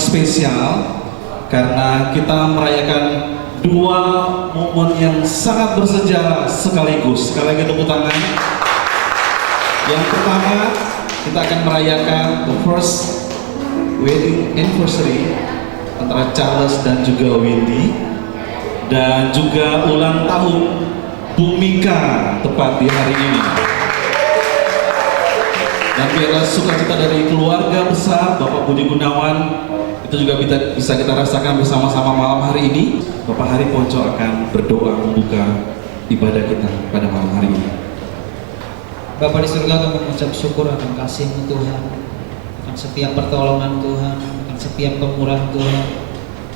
spesial karena kita merayakan dua momen yang sangat bersejarah sekaligus. Sekali lagi tepuk tangan. Yang pertama, kita akan merayakan the first wedding anniversary antara Charles dan juga Windy, dan juga ulang tahun Bu Mika tepat di hari ini. Dan biarlah sukacita dari keluarga besar Bapak Budi Gunawan itu juga bisa kita rasakan bersama-sama malam hari ini. Bapak Hari Ponco akan berdoa membuka ibadah kita pada malam hari ini. Bapa di surga, kami mengucap syukur akan kasih-Mu Tuhan, akan setiap pertolongan Tuhan, akan setiap kemurahan Tuhan.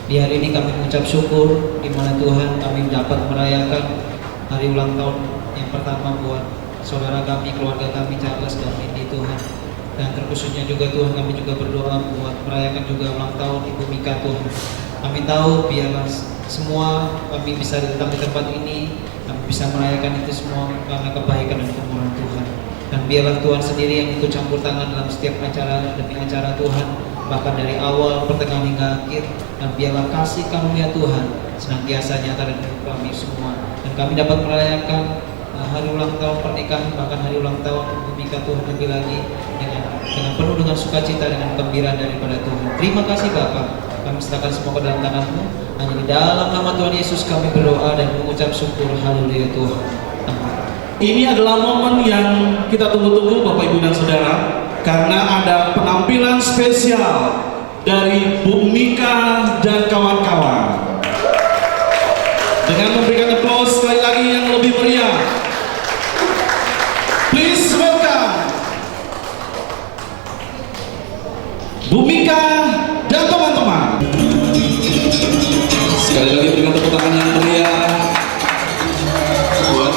Di hari ini kami mengucap syukur di mana Tuhan kami dapat merayakan hari ulang tahun yang pertama buat saudara kami, keluarga kami, Charles dan Windy Tuhan. Dan terkhususnya juga Tuhan, kami juga berdoa buat merayakan juga ulang tahun Ibu Mika Tuhan. Kami tahu biarlah semua kami bisa datang di tempat ini, kami bisa merayakan itu semua karena kebaikan dan kemurahan Tuhan. Dan biarlah Tuhan sendiri yang ikut campur tangan dalam setiap acara demi acara Tuhan, bahkan dari awal, pertengahan hingga akhir. Dan biarlah kasih karunia Tuhan senantiasa nyata dalam hidup kami semua. Dan kami dapat merayakan hari ulang tahun pernikahan, bahkan hari ulang tahun Ibu Mika Tuhan lebih lagi dengan penuh dengan sukacita, dengan gembira daripada Tuhan. Terima kasih Bapa, kami serahkan semua ke dalam tangan-Mu. Hanya di dalam nama Tuhan Yesus kami berdoa dan mengucap syukur. Haleluya Tuhan. Amin. Ini adalah momen yang kita tunggu-tunggu Bapak Ibu dan Saudara, karena ada penampilan spesial dari Bu Mika dan kawan-kawan. Dengan memberikan aplaus sekali lagi yang lebih meriah, please welcome Bu Mika dan teman-teman. Sekali lagi berikan tepuk tangan yang meriah buat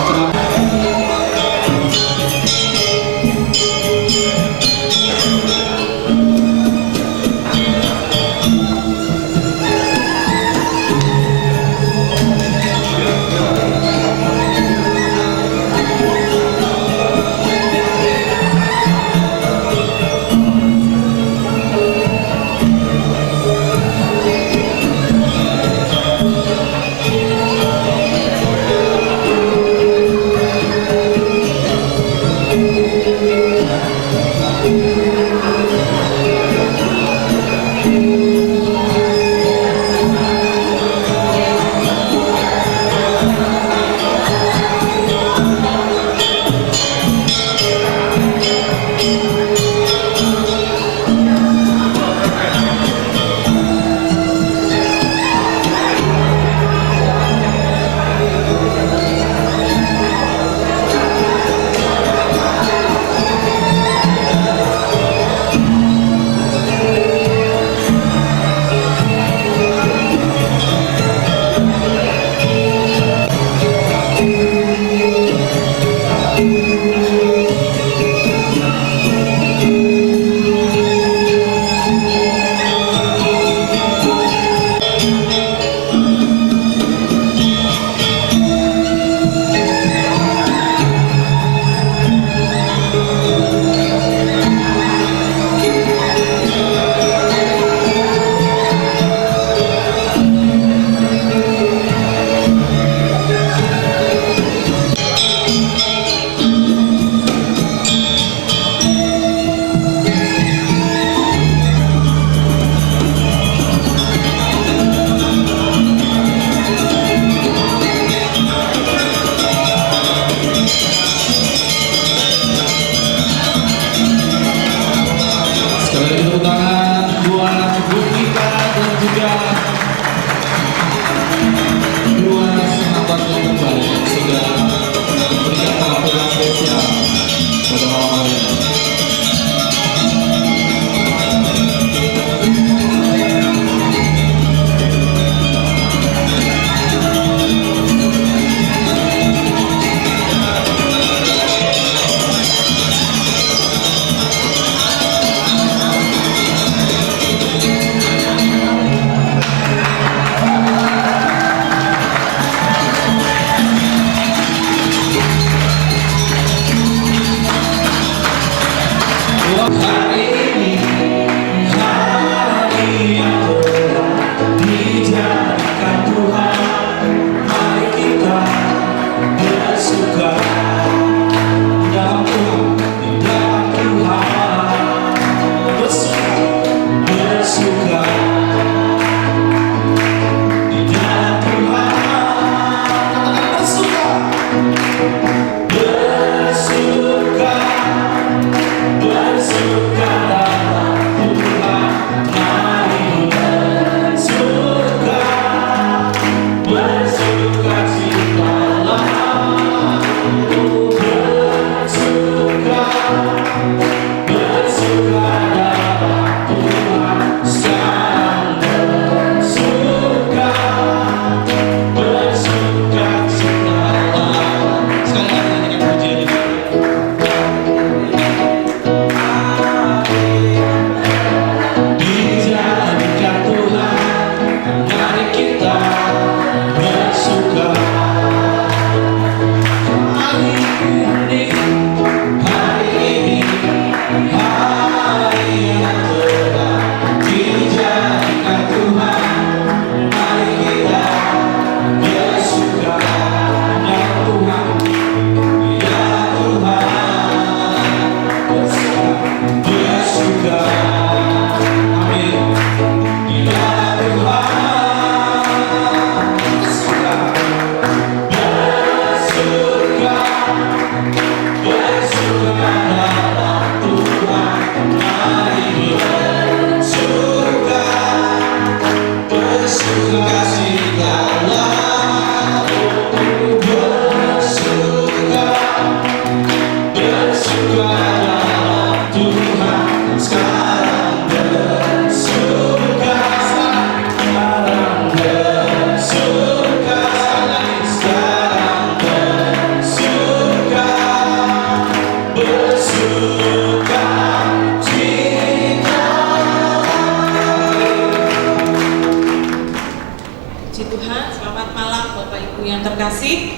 Tuhan, selamat malam Bapak Ibu yang terkasih.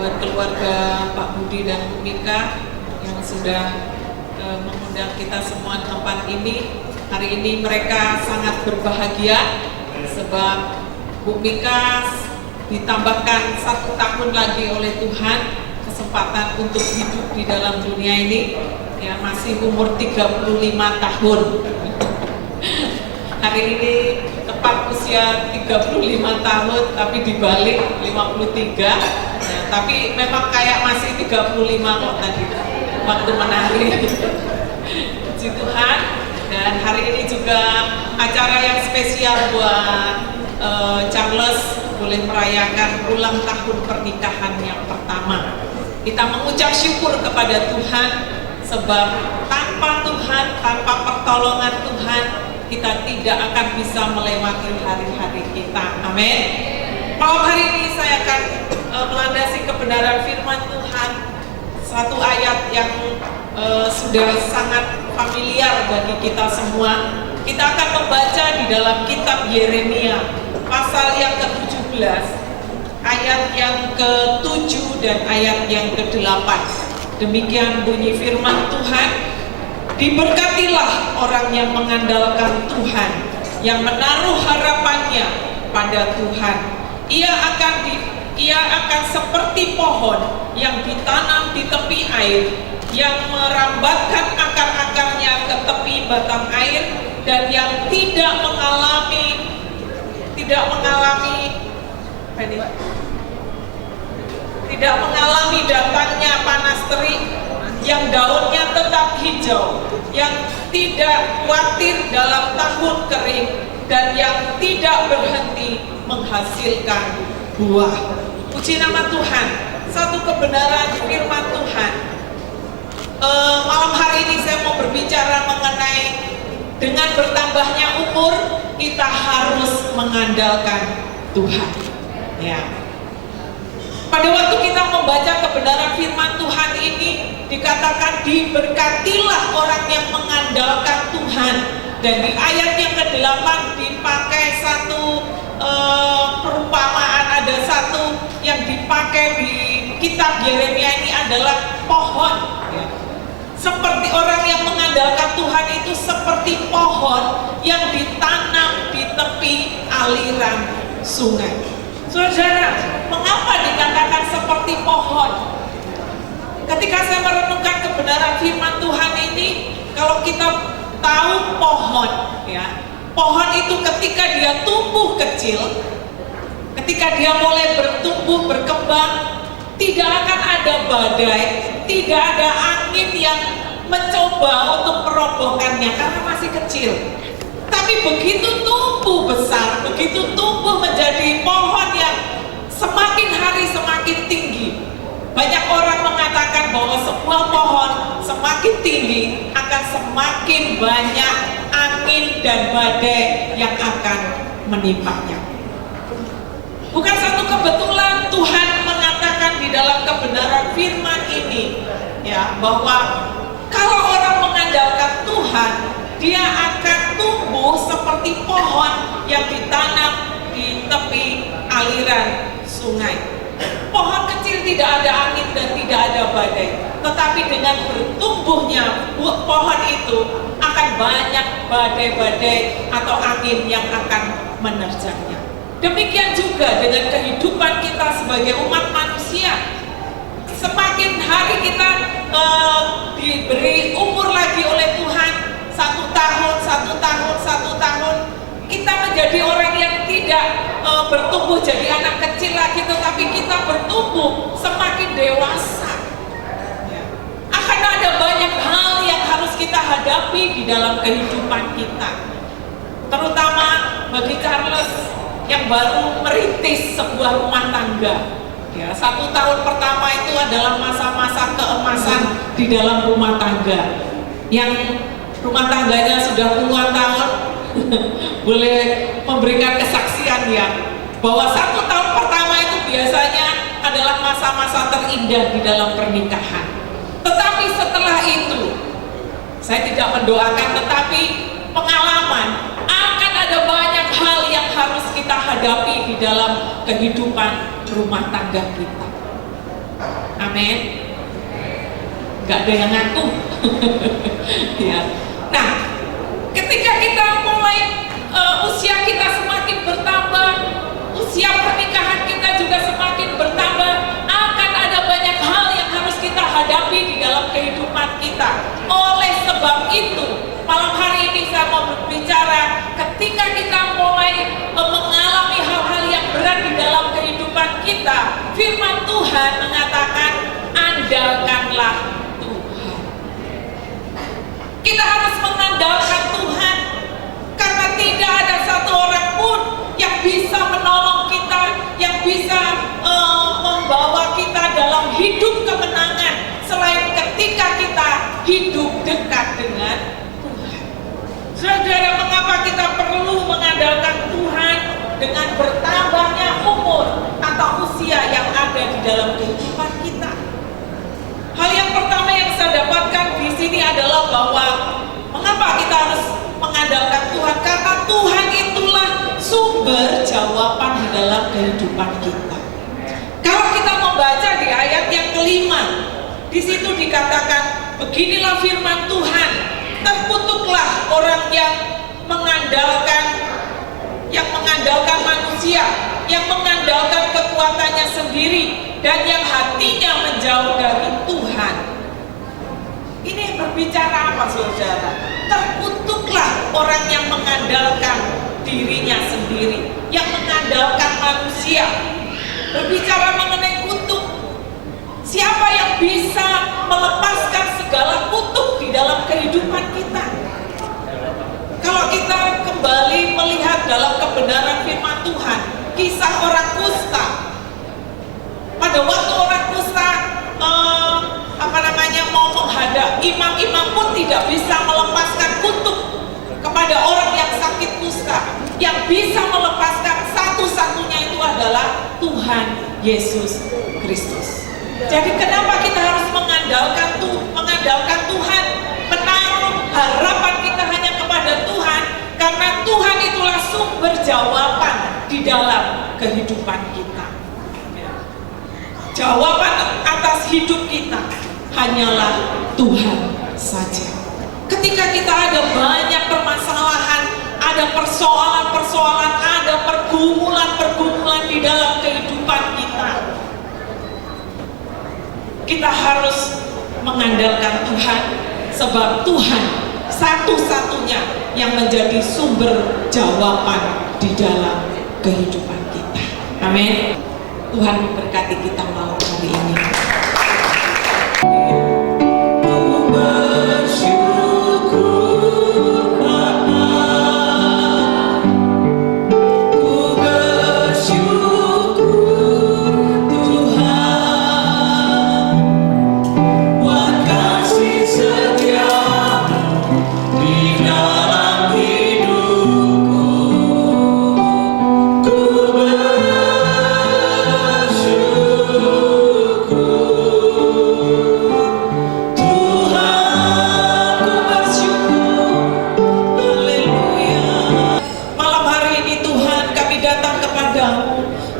Buat keluarga Pak Budi dan Bu Mika yang sudah mengundang kita semua di tempat ini. Hari ini mereka sangat berbahagia sebab Bu Mika ditambahkan 1 tahun lagi oleh Tuhan kesempatan untuk hidup di dalam dunia ini. Ya, masih umur 35 tahun. Hari ini tepat usia 35 tahun, tapi dibalik 53. Ya, tapi memang kayak masih 35 kok tadi waktu menari. Puji Tuhan. Dan hari ini juga acara yang spesial buat Charles boleh merayakan ulang tahun pernikahan yang pertama. Kita mengucap syukur kepada Tuhan sebab tanpa Tuhan, tanpa pertolongan Tuhan, kita tidak akan bisa melewati hari-hari kita. Amin. Malam hari ini saya akan melandasi kebenaran firman Tuhan, satu ayat yang sudah sangat familiar bagi kita semua. Kita akan membaca di dalam kitab Yeremia pasal yang ke-17, ayat yang ke-7 dan ayat yang ke-8. Demikian bunyi firman Tuhan. Diberkatilah orang yang mengandalkan Tuhan, yang menaruh harapannya pada Tuhan. Ia akan seperti pohon yang ditanam di tepi air, yang merambatkan akar-akarnya ke tepi batang air, dan yang tidak mengalami datangnya panas terik, yang daunnya tetap hijau, yang tidak khawatir dalam tahun kering, dan yang tidak berhenti menghasilkan buah. Puji nama Tuhan. Satu kebenaran firman Tuhan. Malam hari ini saya mau berbicara mengenai dengan bertambahnya umur, kita harus mengandalkan Tuhan. Ya. Pada waktu kita membaca kebenaran firman Tuhan ini, dikatakan diberkatilah orang yang mengandalkan Tuhan. Dan di ayat yang ke-8 dipakai satu perumpamaan, ada satu yang dipakai di kitab Yeremia ini adalah pohon. Ya. Seperti orang yang mengandalkan Tuhan itu seperti pohon yang ditanam di tepi aliran sungai. Saudara, mengapa dikatakan seperti pohon? Ketika saya merenungkan kebenaran firman Tuhan ini, kalau kita tahu pohon, ya, pohon itu ketika dia tumbuh kecil, ketika dia mulai bertumbuh, berkembang, tidak akan ada badai, tidak ada angin yang mencoba untuk merobohkannya karena masih kecil. Tapi begitu tumbuh besar, begitu tumbuh menjadi pohon yang semakin hari semakin tinggi. Banyak orang mengatakan bahwa sebuah pohon semakin tinggi akan semakin banyak angin dan badai yang akan menimpanya. Bukan satu kebetulan Tuhan mengatakan di dalam kebenaran firman ini, ya, bahwa kalau orang mengandalkan Tuhan, dia akan tumbuh seperti pohon yang ditanam di tepi aliran sungai. Pohon kecil tidak ada angin dan tidak ada badai, tetapi dengan bertumbuhnya pohon itu akan banyak badai-badai atau angin yang akan menerjangnya. Demikian juga dengan kehidupan kita sebagai umat manusia. Semakin hari kita diberi umur lagi oleh Tuhan, 1 tahun, kita menjadi orang yang tidak bertumbuh jadi anak kecil lagi, tetapi kita bertumbuh semakin dewasa. Ya. Akan ada banyak hal yang harus kita hadapi di dalam kehidupan kita, terutama bagi Charles yang baru merintis sebuah rumah tangga. Ya, 1 tahun pertama itu adalah masa-masa keemasan di dalam rumah tangga. Yang rumah tangganya sudah puluhan tahun boleh memberikan kesaksian ya, bahwa 1 tahun pertama itu biasanya adalah masa-masa terindah di dalam pernikahan. Tetapi setelah itu, saya tidak mendoakan, tetapi pengalaman, akan ada banyak hal yang harus kita hadapi di dalam kehidupan rumah tangga kita. Amin. Gak ada yang ngaku. Ya. Nah, ketika kita mulai usia kita semakin bertambah, usia pernikahan kita juga semakin bertambah, akan ada banyak hal yang harus kita hadapi di dalam kehidupan kita. Oleh sebab itu, malam hari ini saya mau berbicara, ketika kita mulai mengalami hal-hal yang berat di dalam kehidupan kita, firman Tuhan mengatakan, andalkanlah Tuhan. Kita harus mengandalkan Tuhan, karena tidak ada satu orang pun yang bisa menolong kita, yang bisa membawa kita dalam hidup kemenangan, selain ketika kita hidup dekat dengan Tuhan. Saudara, mengapa kita perlu mengandalkan Tuhan dengan bertambahnya umur atau usia yang ada di dalam kehidupan kita? Hal yang pertama yang saya dapatkan di sini adalah bahwa mengapa kita harus mengandalkan Tuhan? Karena Tuhan itulah sumber jawaban di dalam kehidupan kita. Kalau kita membaca di ayat yang kelima, di situ dikatakan, beginilah firman Tuhan, terkutuklah orang yang mengandalkan manusia, yang mengandalkan kekuatannya sendiri, dan yang hatinya menjauh dari Tuhan. Ini berbicara apa, saudara? Terkutuklah orang yang mengandalkan dirinya sendiri, yang mengandalkan manusia. Berbicara mengenai kutuk, siapa yang bisa melepaskan segala kutuk di dalam kehidupan kita? Kalau kita kembali melihat dalam kebenaran firman Tuhan, kisah orang kusta. Pada waktu orang kusta mau menghadap imam-imam pun tidak bisa melepaskan kutuk kepada orang yang sakit kusta. Yang bisa melepaskan satu-satunya itu adalah Tuhan Yesus Kristus. Jadi kenapa kita harus mengandalkan Tuhan, menaruh harapan kita hanya kepada Tuhan, karena Tuhan itulah sumber jawaban di dalam kehidupan kita. Jawaban atas hidup kita hanyalah Tuhan saja. Ketika kita ada banyak permasalahan, ada persoalan-persoalan, ada pergumulan-pergumulan di dalam kehidupan kita, kita harus mengandalkan Tuhan, sebab Tuhan satu-satunya yang menjadi sumber jawaban di dalam kehidupan kita. Amin. Tuhan memberkati kita malam hari ini.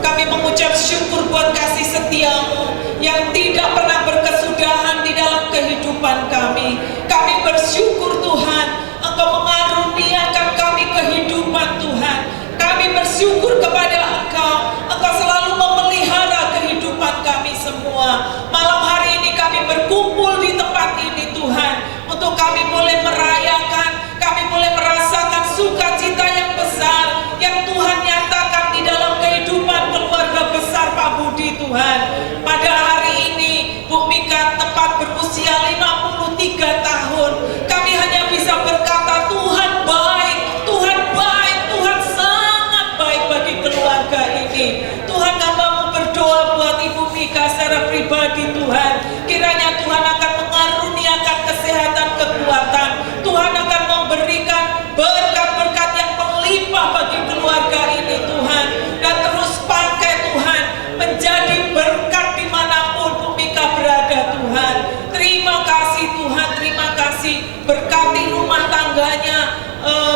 Kami mengucap syukur buat kasih setiamu yang tidak pernah berkesudahan di dalam kehidupan kami. Kami bersyukur Tuhan, Engkau mengaruniakan kami kehidupan Tuhan. Kami bersyukur kepada Engkau, Engkau selalu memelihara kehidupan kami semua. Malam hari ini kami berkumpul di tempat ini Tuhan, untuk kami boleh merayakan, kami boleh merasakan sukacita yang besar yang Tuhan nyatakan di dalam kehidupan keluarga besar Pak Budi Tuhan. Pada hari ini Bu Mika tepat berusia 53 tahun. Kami hanya bisa berkata Tuhan baik, Tuhan baik, Tuhan sangat baik bagi keluarga ini. Tuhan, hambamu berdoa buat Ibu Mika secara pribadi Tuhan. Kiranya Tuhan akan mengaruniakan kesehatan, kekuatan. Tuhan akan memberikan berkat-berkat yang melimpah bagi keluarga ini Tuhan. Dan terus pakai Tuhan menjadi berkat dimanapun Bu Mika berada Tuhan. Terima kasih Tuhan, terima kasih. Berkati rumah tangganya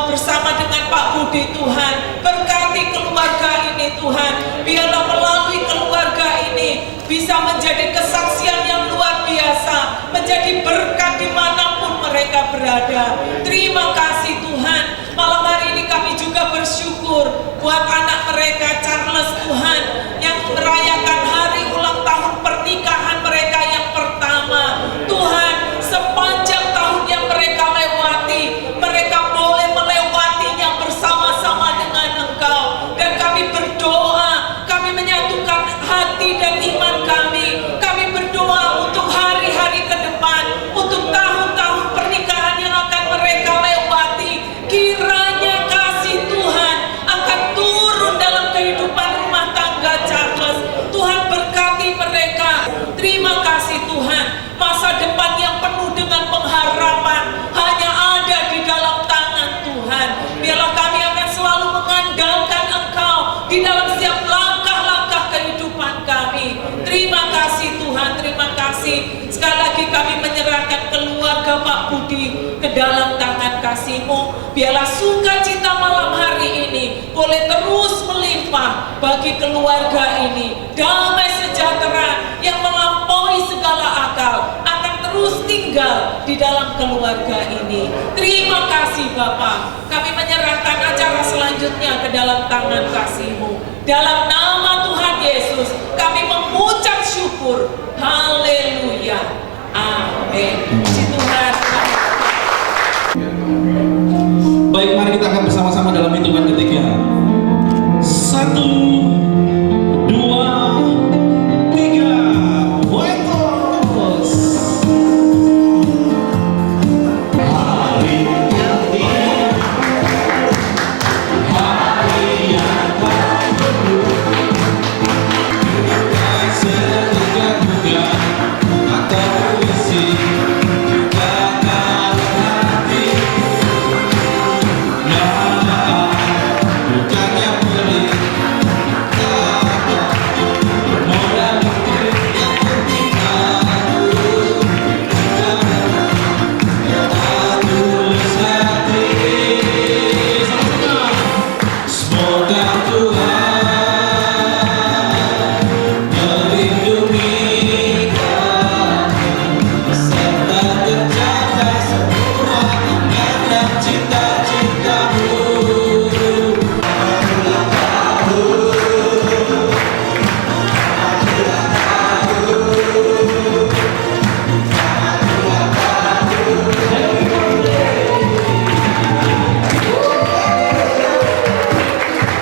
bersama dengan Pak Budi Tuhan. Berkati keluarga ini buat anak mereka Charles Tuhan yang merayakan hari ulang tahun pernikahan mereka yang pertama. Tuhan, sepanjang tahun yang mereka lewati, mereka boleh melewatinya bersama-sama dengan Engkau. Dan kami berdoa, kami menyatukan hati dan iman kami. Kami berdoa untuk hari-hari ke depan, untuk tahun-tahun pernikahan yang akan mereka lewati. Kiranya kasih Tuhan akan turun dalam kehidupan rumah tangga Charles. Tuhan berkati mereka. Terima kasih Tuhan. Masa depan yang penuh dengan pengharapan hanya ada di dalam tangan Tuhan. Biarlah kami akan selalu mengandalkan Engkau di dalam setiap langkah-langkah kehidupan kami. Terima kasih Tuhan, terima kasih. Sekali lagi kami menyerahkan keluarga Pak Budi ke dalam tangan kasih-Mu. Biarlah sukacita malam hari ini boleh terus melimpah bagi keluarga ini. Damai sejahtera yang melampaui segala akal akan terus tinggal di dalam keluarga ini. Terima kasih Bapak. Kami menyerahkan acara selanjutnya ke dalam tangan kasih-Mu. Dalam nama Tuhan Yesus kami mengucap syukur. Haleluya. Amin. Puji Tuhan. Baik, mari kita akan bersama-sama dalam hitungan ketiga. 1, 2, 3. Buenos. Hari yang tiba, hari yang baru. Semoga-moga atau isi dalam hati. Bukannya pelik, modal yang penting tulus hati. Semoga Tuhan melindungi kamu serta tercapai semua impian dan cita-citamu.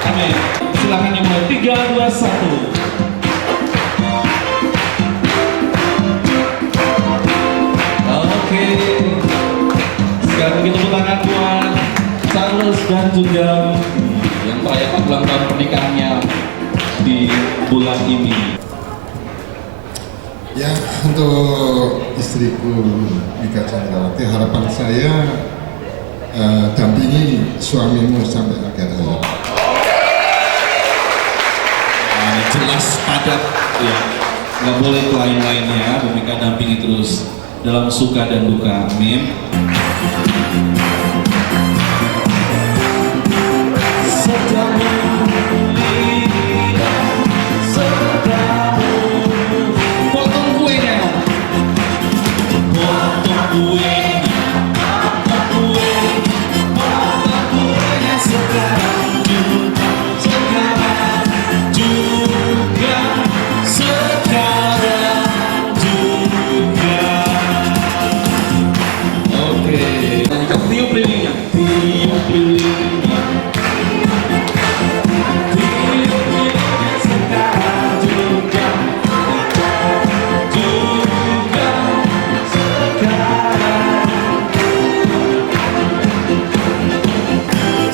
Amin. Silakan dimulai. 3, 2, 1. Oke. Sekarang kita tepuk tangan buat Charles dan juga yang merayakan ulang tahun pernikahannya di bulan ini. Ya, untuk istriku Mika Chandrawati, harapan saya dampingi suamimu sampai akhir hayat. Jelas padat ya, nggak boleh lain-lainnya. Bu Mika dampingi terus dalam suka dan duka. Amin. Potong kuenya, potong kuenya, potong kuenya sekarang juga, sekarang juga, sekarang juga. Oke, nyanyikan tiup lilinnya, tiup lilinnya, tiup lilinnya sekarang juga, juga, sekarang,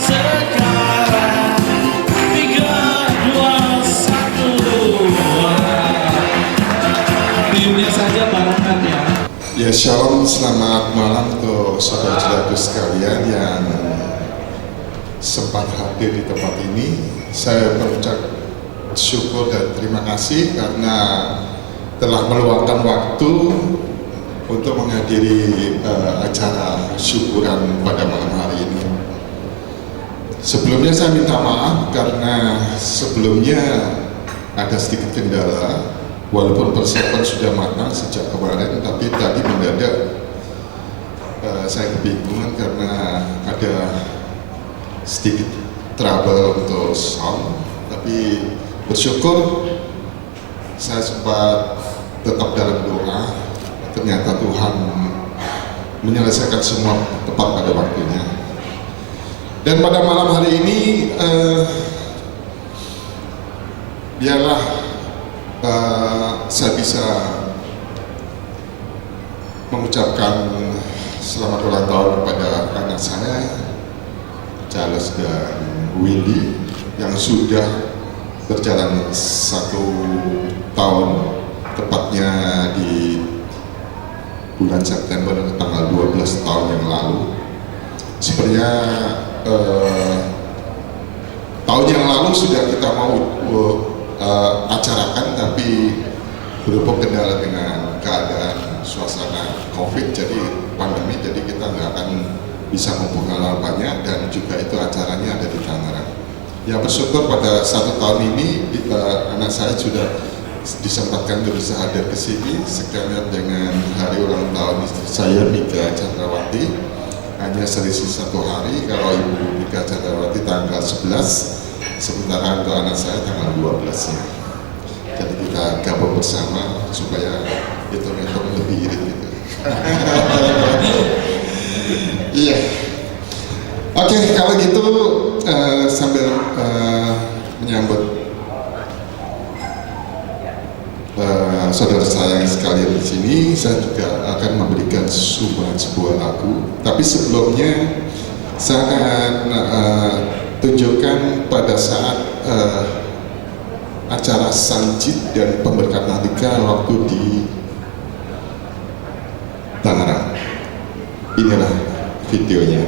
sekarang, 3, 2, 1. Timnya saja barengan ya. Ya, shalom, selamat malam untuk saudara-saudaraku sekalian yang sempat hadir di tempat ini. Saya berucap syukur dan terima kasih karena telah meluangkan waktu untuk menghadiri acara syukuran pada malam hari ini. Sebelumnya saya minta maaf karena sebelumnya ada sedikit kendala. Walaupun persiapan sudah matang sejak kemarin, tapi tadi mendadak saya kebingungan karena ada sedikit trouble untuk sound, tapi bersyukur saya sempat tetap dalam doa. Ternyata Tuhan menyelesaikan semua tepat pada waktunya. Dan pada malam hari ini biarlah saya bisa mengucapkan selamat ulang tahun kepada anak saya, Charles dan Windy, yang sudah berjalan 1 tahun, tepatnya di bulan September tanggal 12 tahun yang lalu. Sebenarnya tahun yang lalu sudah kita mau acarakan, tapi berhubung kendala dengan keadaan suasana COVID, jadi pandemi, jadi kita nggak akan bisa membuka banyak, dan juga itu acaranya ada di Tangerang. Ya, bersyukur pada 1 tahun ini anak saya sudah disempatkan untuk bisa hadir ke sini sekalian dengan hari ulang tahun istri saya, Mika Chandrawati. Hanya selisih 1 hari, kalau Ibu Mika Chandrawati tanggal 11, sementara untuk anak saya tanggal 12-nya. Jadi kita gabung bersama supaya hitung-hitung lebih irit gitu. Iya. Oke, kalau gitu sambil menyambut saudara saya yang sekalian di sini, saya juga akan memberikan sumbangan sebuah lagu. Tapi sebelumnya saya akan tunjukkan pada saat acara Sanjid dan Pemberkatan Tika waktu di Tangerang. Inilah videonya.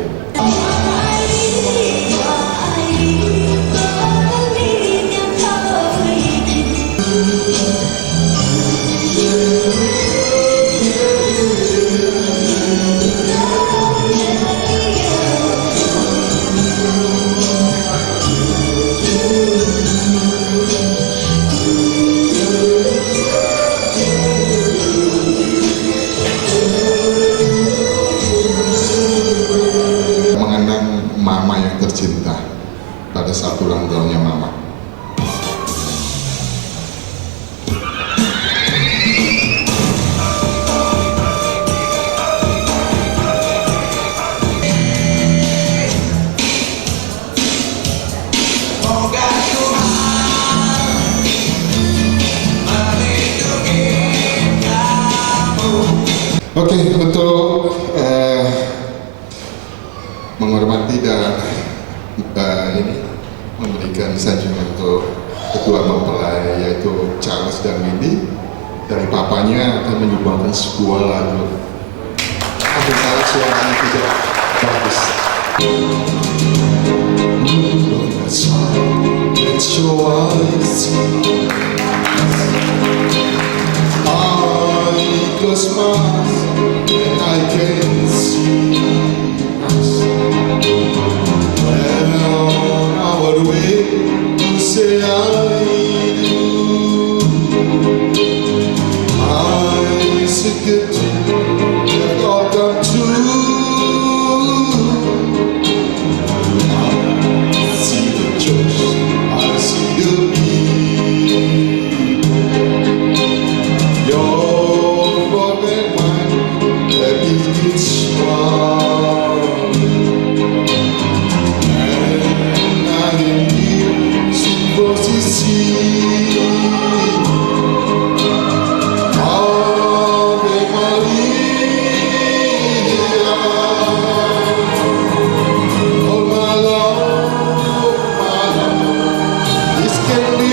Mama yang tercinta pada saat ulang tahunnya Mama. Oke, untuk menghormati dan ini memberikan sanjungan untuk kedua mempelai yaitu Charles dan Windy, dari papanya akan menyumbangkan sebuah lagu. Mungkin salah suaranya tidak bagus. Let your eyes see. I close my eyes and I can see us. Well, on our way to say I do. I see good things that all come true. I see the church, I see the people. Your love and mine, that is good smile. And I am here, supposed to see. Ave Maria, oh my love, this can be.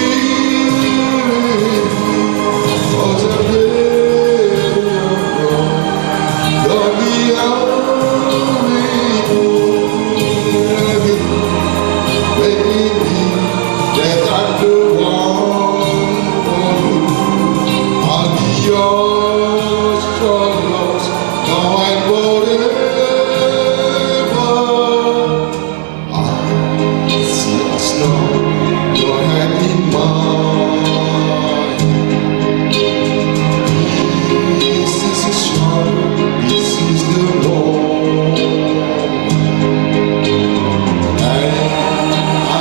I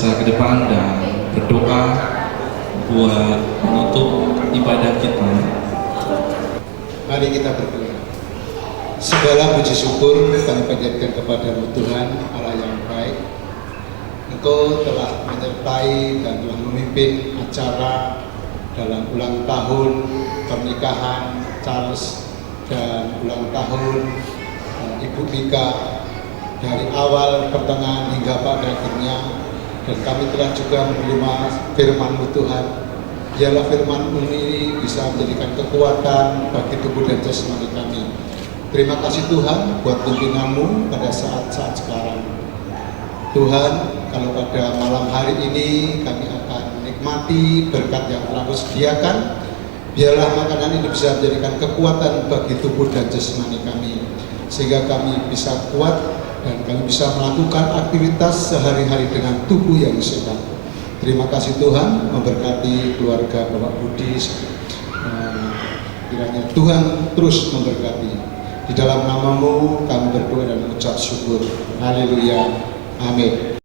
masa ke depan dan berdoa buat menutup ibadah kita. Mari kita berdoa. Segala puji syukur kami panjatkan kepadamu Tuhan Allah yang baik. Engkau telah menyertai dan telah memimpin acara dalam ulang tahun pernikahan Charles dan ulang tahun Ibu Mika dari awal, pertengahan hingga pada akhirnya. Dan kami telah juga menerima firman-Mu Tuhan. Biarlah firman-Mu ini bisa menjadikan kekuatan bagi tubuh dan jasmani kami. Terima kasih Tuhan buat pimpinanmu pada saat-saat sekarang. Tuhan, kalau pada malam hari ini kami akan menikmati berkat yang telah Kau sediakan, biarlah makanan ini bisa menjadikan kekuatan bagi tubuh dan jasmani kami, sehingga kami bisa kuat dan kami bisa melakukan aktivitas sehari-hari dengan tubuh yang sehat. Terima kasih Tuhan, memberkati keluarga Bapak Budi. Kiranya Tuhan terus memberkati. Di dalam nama-Mu kami berdoa dan mengucap syukur. Haleluya. Amin.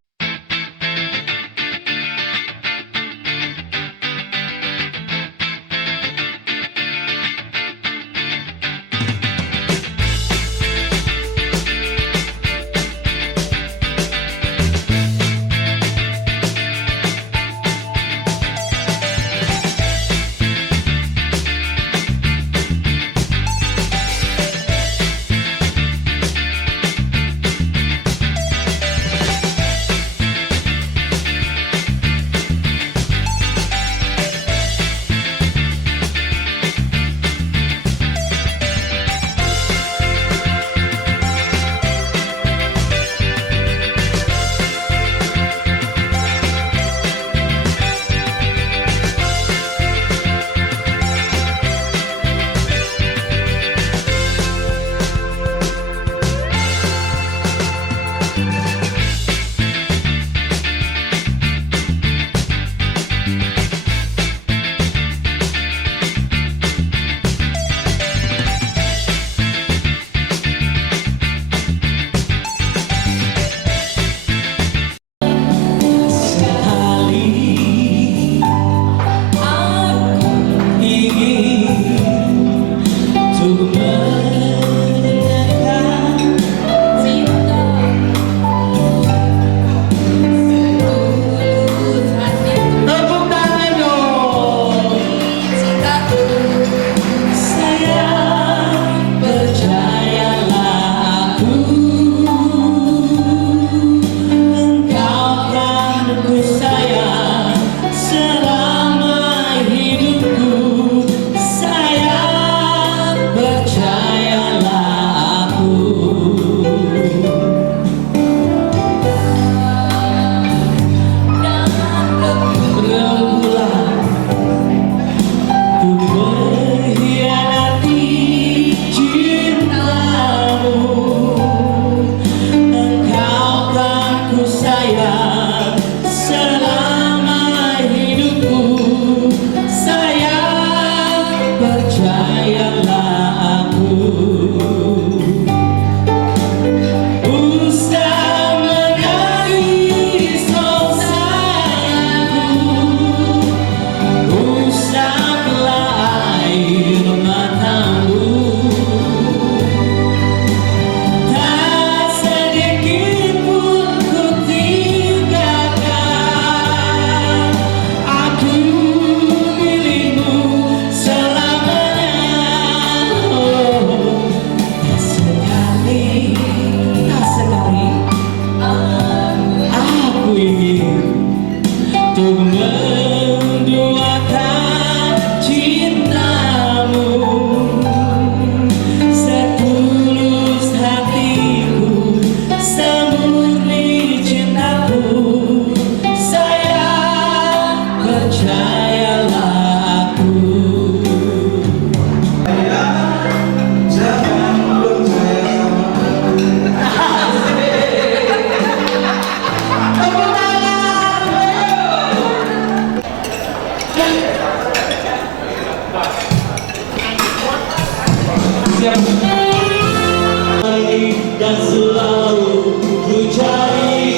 Dan selalu ku cari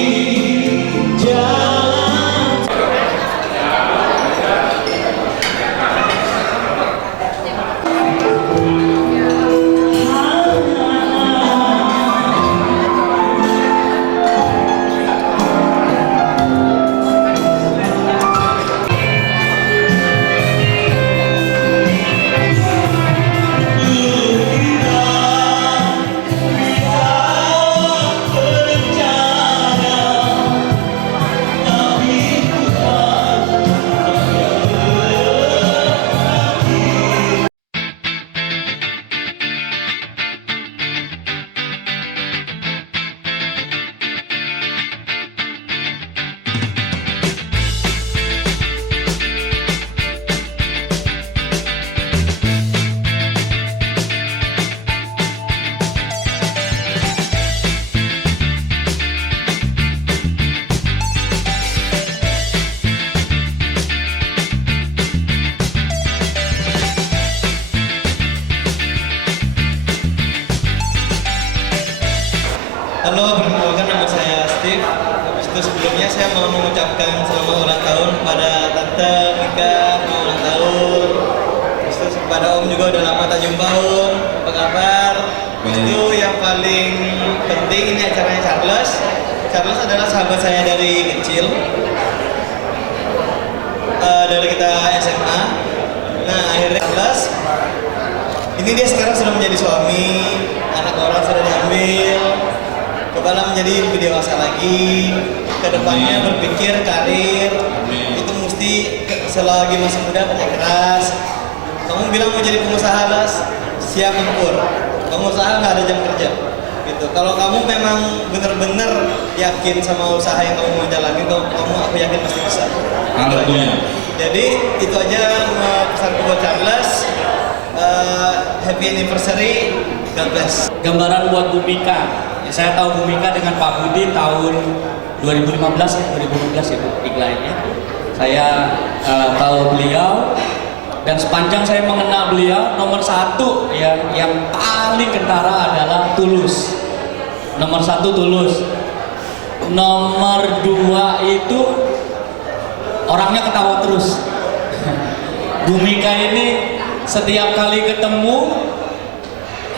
jalan saya mau mengucapkan selamat ulang tahun kepada Tante Mika, selamat ulang tahun. Terus kepada Om juga udah lama tak jumpa Om, apa kabar? Itu yang paling penting, ini acaranya Charles. Charles adalah sahabat saya dari kecil, dari kita SMA. Nah akhirnya Charles, ini dia sekarang sudah menjadi suami, anak orang sudah diambil, kepala menjadi lebih dewasa lagi, kedepannya berpikir karir, itu mesti selagi masih muda kerja keras. Kamu bilang mau jadi pengusaha, Las, siap tempur. Pengusaha nggak ada jam kerja. Gitu. Kalau kamu memang benar-benar yakin sama usaha yang kamu mau jalanin, kamu aku yakin pasti bisa. Jadi itu aja pesan buat Charles. Happy anniversary, God bless. Gambaran buat Bu Mika. Ya, saya tahu Bu Mika dengan Pak Budi tahun 2015 ya, 2016 ya Bu, iklannya. Saya tahu beliau, dan sepanjang saya mengenal beliau, nomor satu ya yang paling kentara adalah tulus. Nomor satu tulus. Nomor dua itu orangnya ketawa terus. Bu Mika ini setiap kali ketemu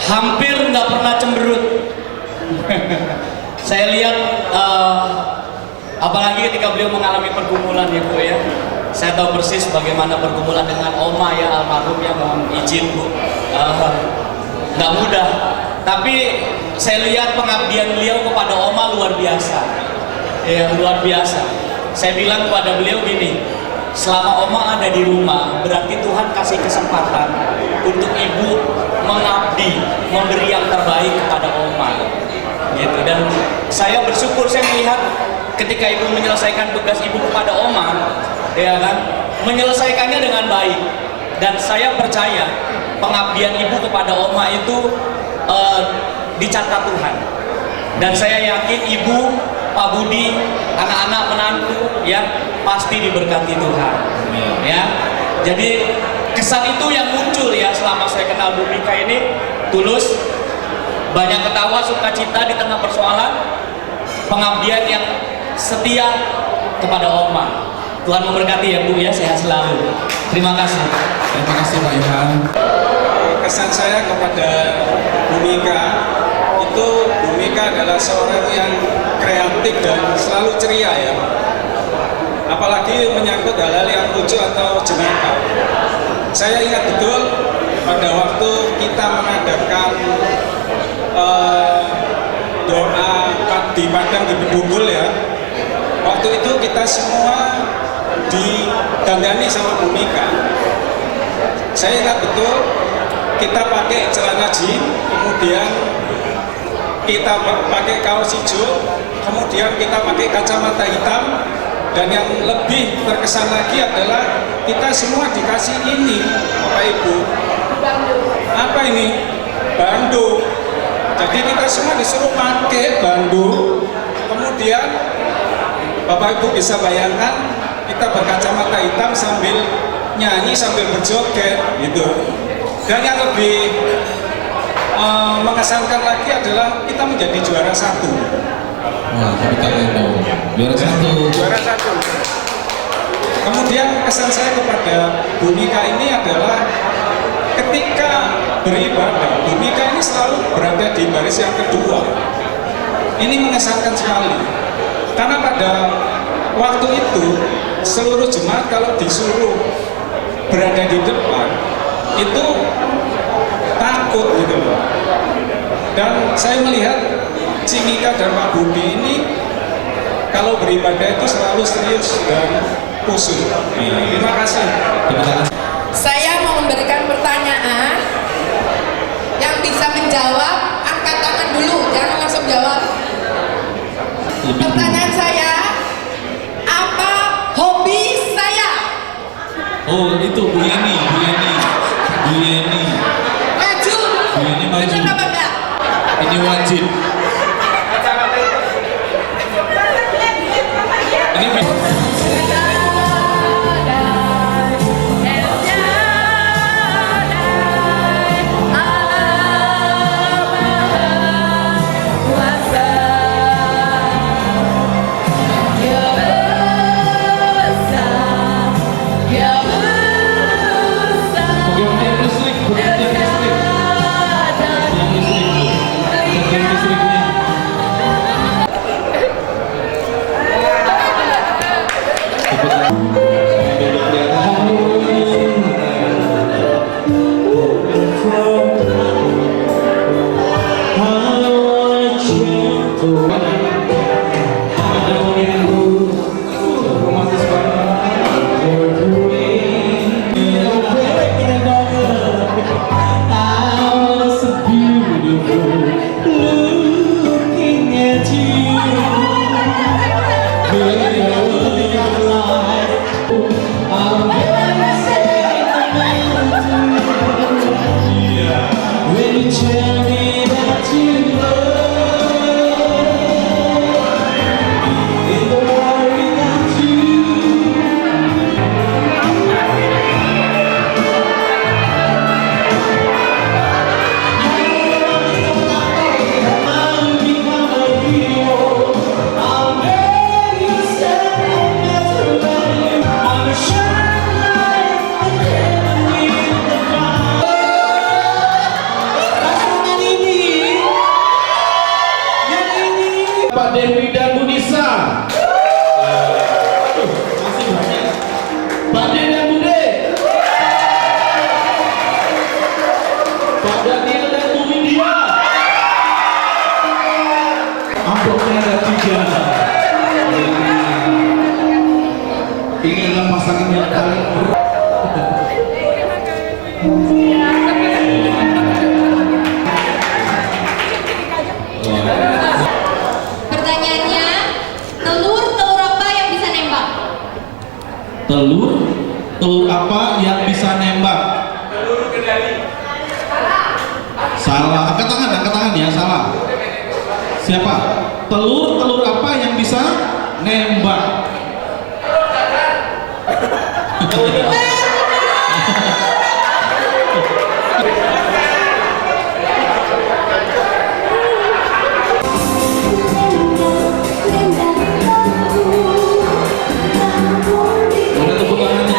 hampir nggak pernah cemberut. Saya lihat apalagi ketika beliau mengalami pergumulan ya Bu ya. Saya tahu persis bagaimana pergumulan dengan Oma ya, almarhum ya, mohon izin Bu. Nggak mudah, tapi saya lihat pengabdian beliau kepada Oma luar biasa. Ya, luar biasa. Saya bilang kepada beliau gini, selama Oma ada di rumah, berarti Tuhan kasih kesempatan untuk Ibu mengabdi, memberi yang terbaik kepada Oma. Gitu. Dan saya bersyukur, saya melihat ketika Ibu menyelesaikan tugas Ibu kepada Oma, ya kan, menyelesaikannya dengan baik. Dan saya percaya pengabdian Ibu kepada Oma itu dicatat Tuhan. Dan saya yakin Ibu, Pak Budi, anak-anak menantu ya pasti diberkati Tuhan. Ya. Jadi kesan itu yang muncul ya selama saya kenal Bu Mika ini, tulus, banyak ketawa, sukacita di tengah persoalan, pengabdian yang setia kepada Oma. Tuhan memberkati ya Bu ya, sehat selalu. Terima kasih. Terima kasih Pak Ilham. Kesan saya kepada Bu Mika itu, Bu Mika adalah seorang yang kreatif dan selalu ceria ya. Apalagi menyangkut hal-hal yang lucu atau jenaka. Saya ingat betul pada waktu kita mengadakan doa di Padang di Bedugul ya. Waktu itu kita semua didandani sama Bu Mika. Saya ingat betul kita pakai celana jeans, kemudian kita pakai kaos hijau, kemudian kita pakai kacamata hitam, dan yang lebih berkesan lagi adalah kita semua dikasih ini, Bapak Ibu. Apa ini? Bandu. Jadi kita semua disuruh pakai bandu. Kemudian Bapak Ibu bisa bayangkan kita berkacamata hitam sambil nyanyi sambil berjoget gitu. Dan yang lebih mengesankan lagi adalah kita menjadi juara satu. Wah, kita dong. Juara satu. Juara satu. Kemudian kesan saya kepada Bu Mika ini adalah ketika beribadah, Bu Mika ini selalu berada di baris yang kedua. Ini mengesankan sekali. Karena pada waktu itu seluruh jemaat kalau disuruh berada di depan itu takut gitu loh. Dan saya melihat Cimika dan Pak Budi ini kalau beribadah itu selalu serius dan khusyuk. Terima kasih. Saya mau memberikan pertanyaan, yang bisa menjawab angkat tangan dulu, jangan langsung jawab. Pertanyaan saya, apa hobi saya? Oh, itu Bu Yeni, Bu Yeni. Bu Yeni. Maju. Bu Yeni maju. Benar apa enggak? Ini wajib. Ini Yeah. Pak Daniel dan Bu Widya. Amplopnya ada 3. Ini adalah pasangan yang paling Pertanyaannya, telur apa yang bisa nembak? telur apa yang bisa nembak? Salah. Angkat tangan ya, salah. Siapa? Telur apa yang bisa nembak? Boleh tepuk tangannya.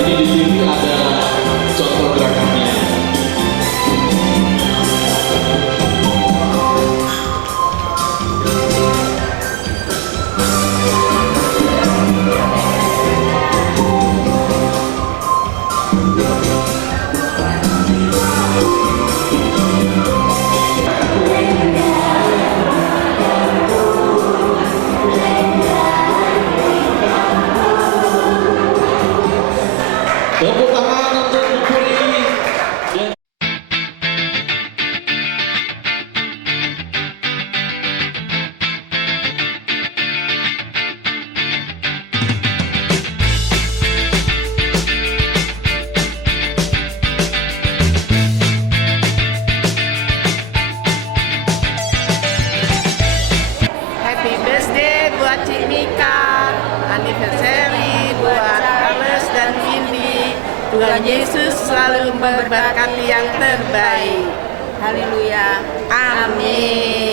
Ini di sini ada contoh gerakannya. Tepuk tangan untuk Bu Puri. Happy birthday buat Cik Mika, anniversary buat Alex dan Windy. Tuhan Yesus selalu memberkati yang terbaik. Haleluya. Amin.